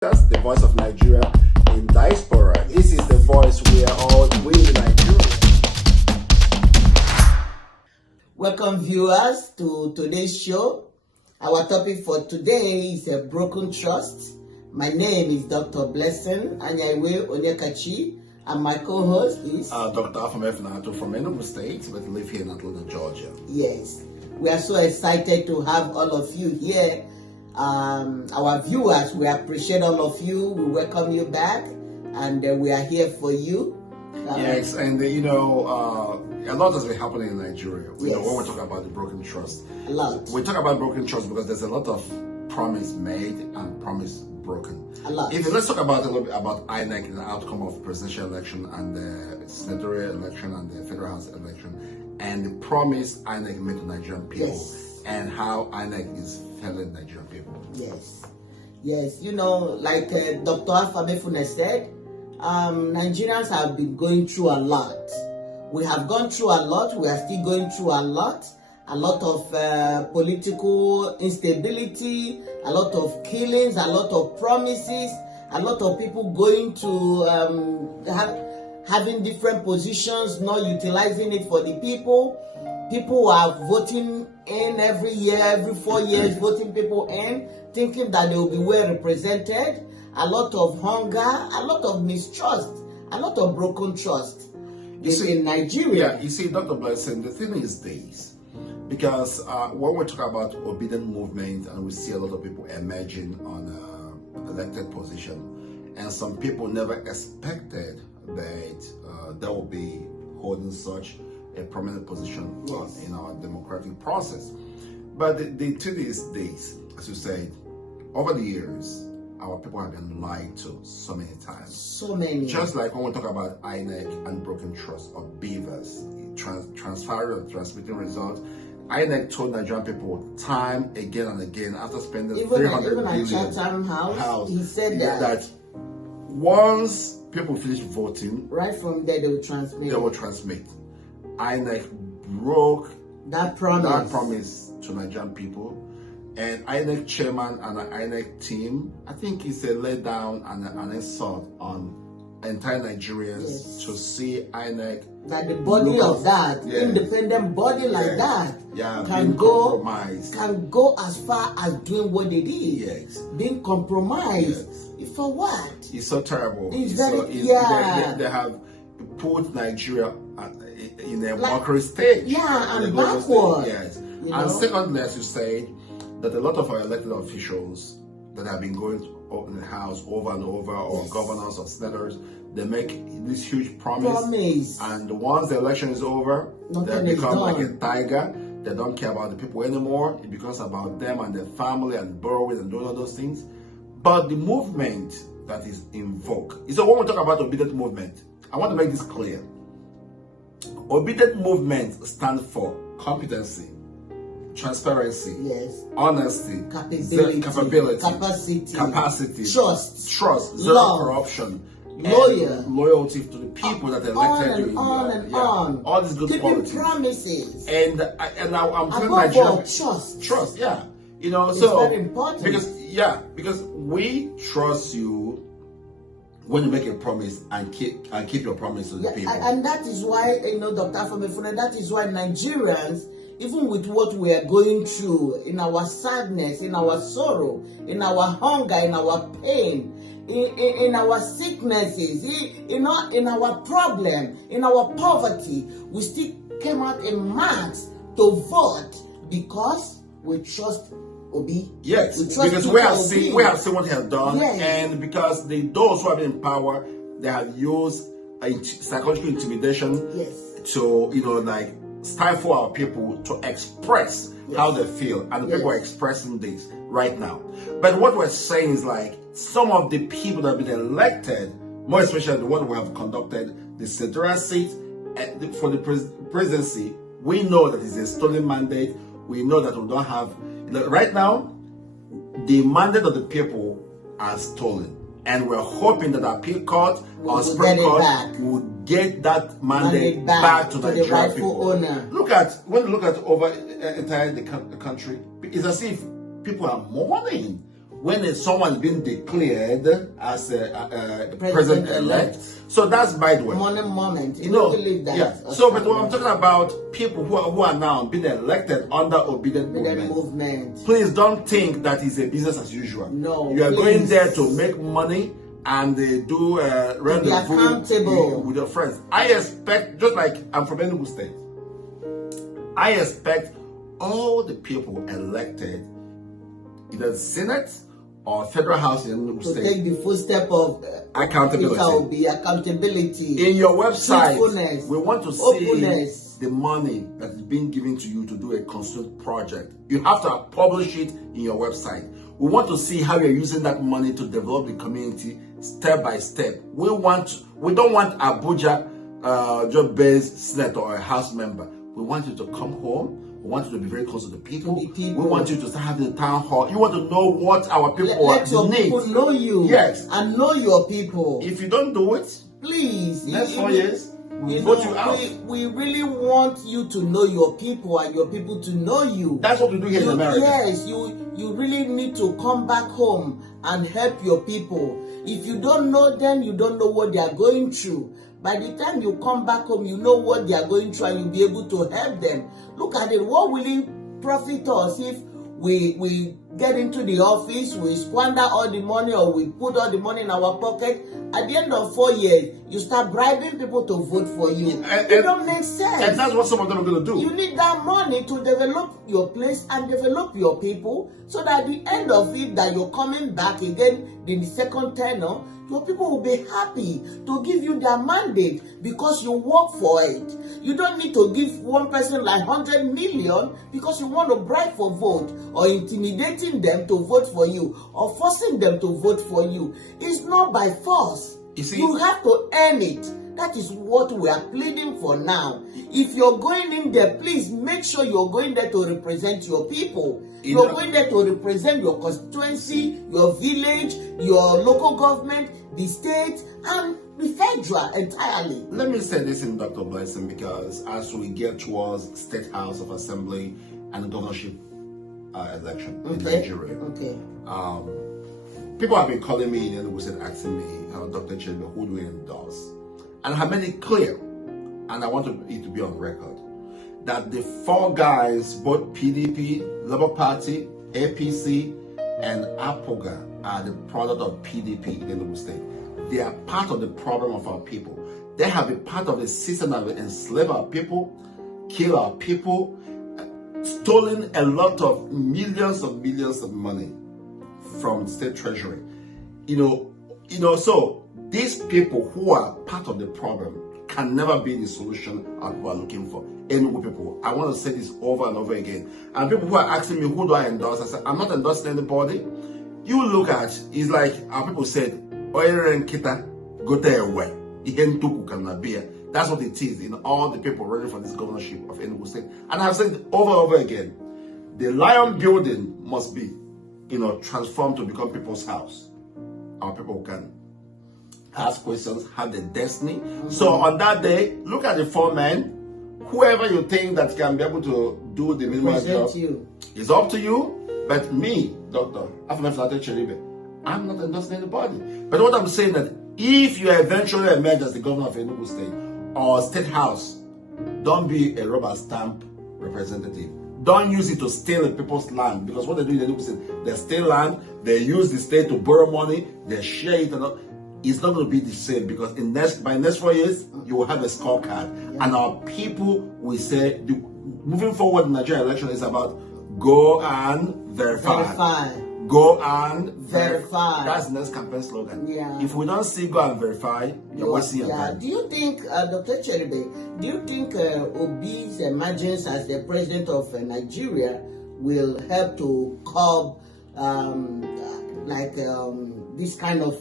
That's the voice of Nigeria in Diaspora. This is the voice we are all with Nigeria. Welcome viewers to today's show. Our topic for today is a broken trust. My name is Dr. Blessing Anyaiwe Onyekachi, and my co-host is Dr. Afamef Nato from Enugu State, but live here in Atlanta, Georgia. Yes, we are so excited to have all of you here. Our viewers, we appreciate all of you. We welcome you back, and we are here for you. Yes, and a lot has been happening in Nigeria. Yes. When we talk about the broken trust, A lot. we talk about broken trust because there's a lot of promise made and promise broken. A lot. Let's talk about a little bit about INEC and the outcome of presidential election and the senatorial election and the federal house election, and the promise INEC made to Nigerian people. Yes. And how INEC is failing Nigerian people. Yes. Like Dr. Afamefune said, Nigerians have been going through a lot. We have gone through a lot. We are still going through a lot of political instability, a lot of killings, a lot of promises, a lot of people going to having different positions, not utilizing it for the people. People are voting in every year, every 4 years, voting people in, thinking that they will be well represented. A lot of hunger, a lot of mistrust, a lot of broken trust in Nigeria. Yeah, you see, Dr. Blessing, the thing is this, because when we talk about obedient movement and we see a lot of people emerging on elected position, and some people never expected that they will be holding such a prominent position in our democratic process. But the truth is this, as you said, over the years, our people have been lied to so many times. So many. Just like when we talk about INEC and broken trust or beavers, transferring and transmitting results, INEC told Nigerian people time again and again after spending even 300 at billion Chatham House, he said that once people finish voting, right from there they will transmit. INEC broke that promise to Nigerian people, and INEC chairman and the INEC team, I think it's a letdown and an insult on entire Nigerians to see INEC that the body of that independent body like that can go as far as doing what they did. Being compromised. For what? It's so terrible. They have put Nigeria in a mockery stage. And backward. And secondly, as you say, that a lot of our elected officials that have been going in the house over and over, or governors or senators, they make this huge promise. And once the election is over, they become like a tiger. They don't care about the people anymore. It becomes about them and their family and borrowing and doing all those things. But the movement that is invoked. So when we talk about obedient movement, I want to make this clear. Obedient movement stands for competency, transparency, honesty, capability, capacity, trust, zero love, corruption, loyalty to the people that elected you. On. All these good qualities. Promises. And I'm telling Nigeria, trust. It's very important. Because we trust you when you make a promise and keep your promise to the people. And that is why, Dr. Afamefune, that is why Nigerians, even with what we are going through, in our sadness, in our sorrow, in our hunger, in our pain, in our sicknesses, in our problem, in our poverty, we still came out in mass to vote because we trust Obi. Yes, because we have seen what he has done, and because those who have been in power, they have used psychological intimidation to stifle our people to express how they feel, and the people are expressing this right now. But what we're saying is some of the people that have been elected, more especially the one who have conducted the senatorial seat for the presidency, we know that it's a stolen mandate. We know that we don't have right now. The mandate of the people are stolen, and we're hoping that appeal court or Supreme Court will get that mandate back to the Nigerian people. Owner. When you look at over entire the country, it's as if people are mourning when someone is being declared as a president-elect. So that's by the way. Money moment. You know, believe that. Yeah. So, but when I'm talking about people who are now being elected under obedient movement, please don't think that it's a business as usual. No. You are going there to make money and they do rendezvous with your friends. I expect, just like I'm from Enugu State, I expect all the people elected in the Senate or Federal House in Enugu State to take the full step of accountability. It will be accountability. In your website, we want to see the money that is being given to you to do a constituent project. You have to publish it in your website. We want to see how you're using that money to develop the community step by step. We don't want Abuja just based senator or a house member. We want you to come home. We want you to be very close to the people. We want you to start having a town hall. You want to know what our people let your people know you. Yes. And know your people. If you don't do it, please. Next 4 years, we'll vote you out. We really want you to know your people and your people to know you. That's what we do here in America. Yes, you really need to come back home and help your people. If you don't know them, you don't know what they are going through. By the time you come back home, you know what they are going through and you'll be able to help them. Look at it. What will it profit us if we get into the office, we squander all the money or we put all the money in our pocket? At the end of 4 years, you start bribing people to vote for you. It don't make sense. And that's what some of them are going to do. You need that money to develop your place and develop your people so that at the end of it, that you're coming back again in the second tenure, your people will be happy to give you their mandate because you work for it. You don't need to give one person like 100 million because you want to bribe for vote or intimidating them to vote for you or forcing them to vote for you. It's not by force. You have to earn it. That is what we are pleading for now. If you're going in there, please make sure you're going there to represent your people. You're going there to represent your constituency, your village, your local government, the state, and the federal entirely. Let me say this in Dr. Blessing, because as we get towards State House of Assembly and governorship election in Nigeria, people have been calling me in Enugu State asking me, Dr. Chebe, who do we endorse? And I have made it clear, and I want it to be on record, that the four guys, both PDP, Labour Party, APC, and APOGA, are the product of PDP in Enugu State. They are part of the problem of our people. They have been part of the system that will enslave our people, kill our people, stolen a lot of millions of money from the state treasury. So these people who are part of the problem can never be the solution our people are looking for. Enugu people, I want to say this over and over again. And people who are asking me, who do I endorse? I said, I'm not endorsing anybody. You look at, it's like our people said, Oire Kita, go there away. That's what it is in all the people running for this governorship of Enugu State. And I've said over and over again, the Lion building must be, transformed to become people's house. Our people can ask questions, have the destiny. So on that day, look at the four men. Whoever you think that can be able to do the minimal job, it's up to you. But me, Dr. I'm not endorsing anybody. But what I'm saying that if you eventually emerge as the governor of Enugu State or State House, don't be a rubber stamp representative. Don't use it to steal the people's land, because what they do in Enugu State, they steal land, they use the state to borrow money, they share it, it's not going to be the same, because by next 4 years, you will have a scorecard. And our people will say, moving forward in the Nigerian election is about go and verify. Go and verify. That's the next campaign slogan. If we don't see go and verify, you're wasting your time. Do you think, Dr. Cheribe, do you think Obi's emergence as the president of Nigeria will help to curb this kind of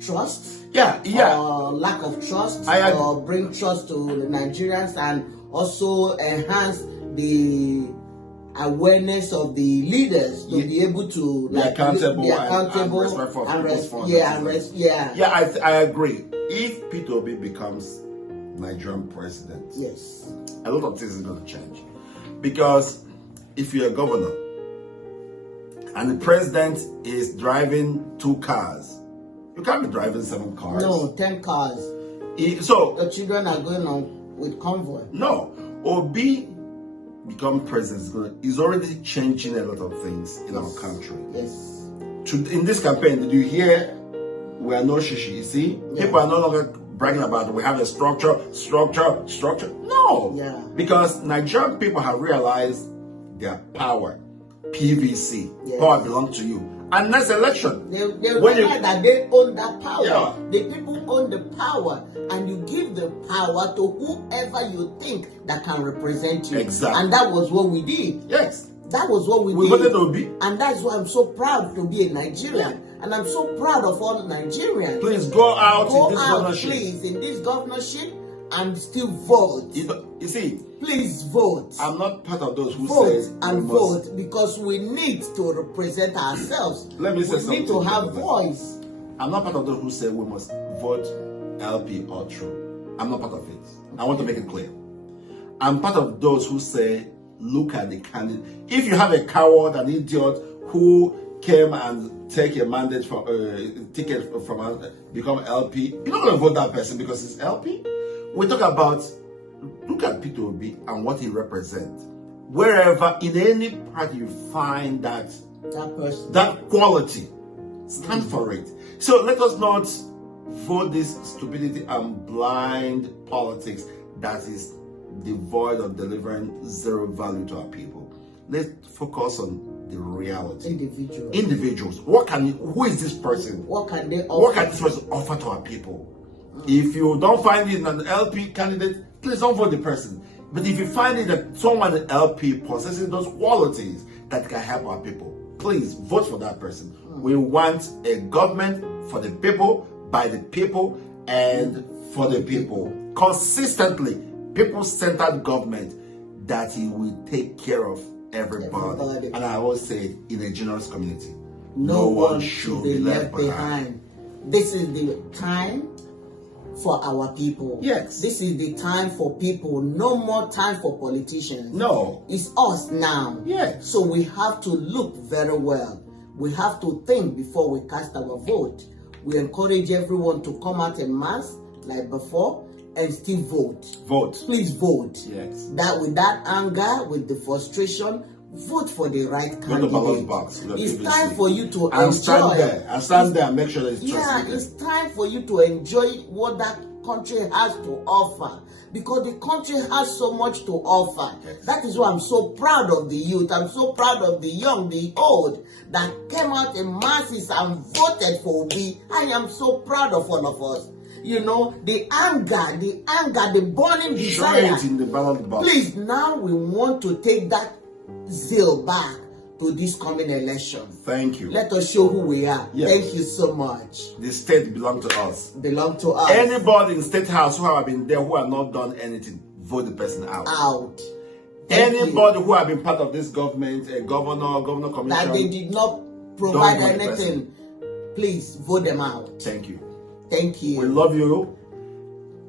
trust? Lack of trust, or bring trust to the Nigerians and also enhance the awareness of the leaders to be able to be accountable I agree. If Peter Obi becomes Nigerian president, yes, a lot of things is going to change. Because if you're a governor and the president is driving 2 cars. You can't be driving 7 cars. No, 10 cars. So the children are going on with convoy. No, Obi become president is already changing a lot of things in our country. Yes. In this campaign, did you hear we are no shishi? You see, people are no longer bragging about we have a structure. No, because Nigerian people have realized their power. PVC, power belongs to you. And next election, they realize that they own that power. Yeah. The people own the power, and you give the power to whoever you think that can represent you. Exactly. And that was what we did. Yes. That was what we did. We voted Obi. And that's why I'm so proud to be a Nigerian. And I'm so proud of all Nigerians. Please go out in this governorship. Please, in this governorship, and still vote. You see, please vote. I'm not part of those who vote vote because we need to represent ourselves. Let me say something. We need to have voice. I'm not part of those who say we must vote LP or True. I'm not part of it. I want to make it clear. I'm part of those who say, look at the candidate. If you have a coward, an idiot who came and take a mandate for ticket from us, become LP, you're not going to vote that person because it's LP. We talk about, look at Peter Obi and what he represents. Wherever, in any party you find that person, that quality, stand for it. So let us not vote this stupidity and blind politics that is devoid of delivering zero value to our people. Let's focus on the reality. Individuals. Who is this person? What can they offer? What can this person offer to our people? If you don't find it in an LP candidate, please don't vote the person. But if you find it that someone in LP possesses those qualities that can help our people, please vote for that person. We want a government for the people, by the people, and for the people. Consistently, people-centered government that he will take care of everybody. And I always say it, in a generous community, no one should be left behind. This is the time for our people. Yes. This is the time for people. No more time for politicians. No. It's us now. Yes. So we have to look very well. We have to think before we cast our vote. We encourage everyone to come out en masse like before and still vote. Vote. Please vote. Yes. That with that anger, with the frustration, vote for the right candidate. Ballot box. It's time for you to and enjoy. Stand there and make sure that it's transmitted. It's time for you to enjoy what that country has to offer, because the country has so much to offer. Yes. That is why I'm so proud of the youth. I'm so proud of the young, the old, that came out in masses and voted for Obi. I am so proud of all of us. You know, the anger, the burning desire. Show it in the ballot box. Please, now we want to take that zeal back to this coming election. Thank you. Let us show who we are. Yes. Thank you so much. The state belongs to us. Belong to us. Anybody in State House who have been there who have not done anything, vote the person out. Out. Anybody who have been part of this government, a governor commission, that they did not provide anything, please vote them out. Thank you. Thank you. We love you.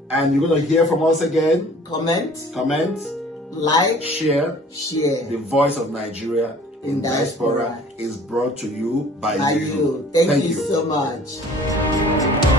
And you're going to hear from us again. Comment. Like. Share. The voice of Nigeria in Diaspora is brought to you by you. Thank you so much.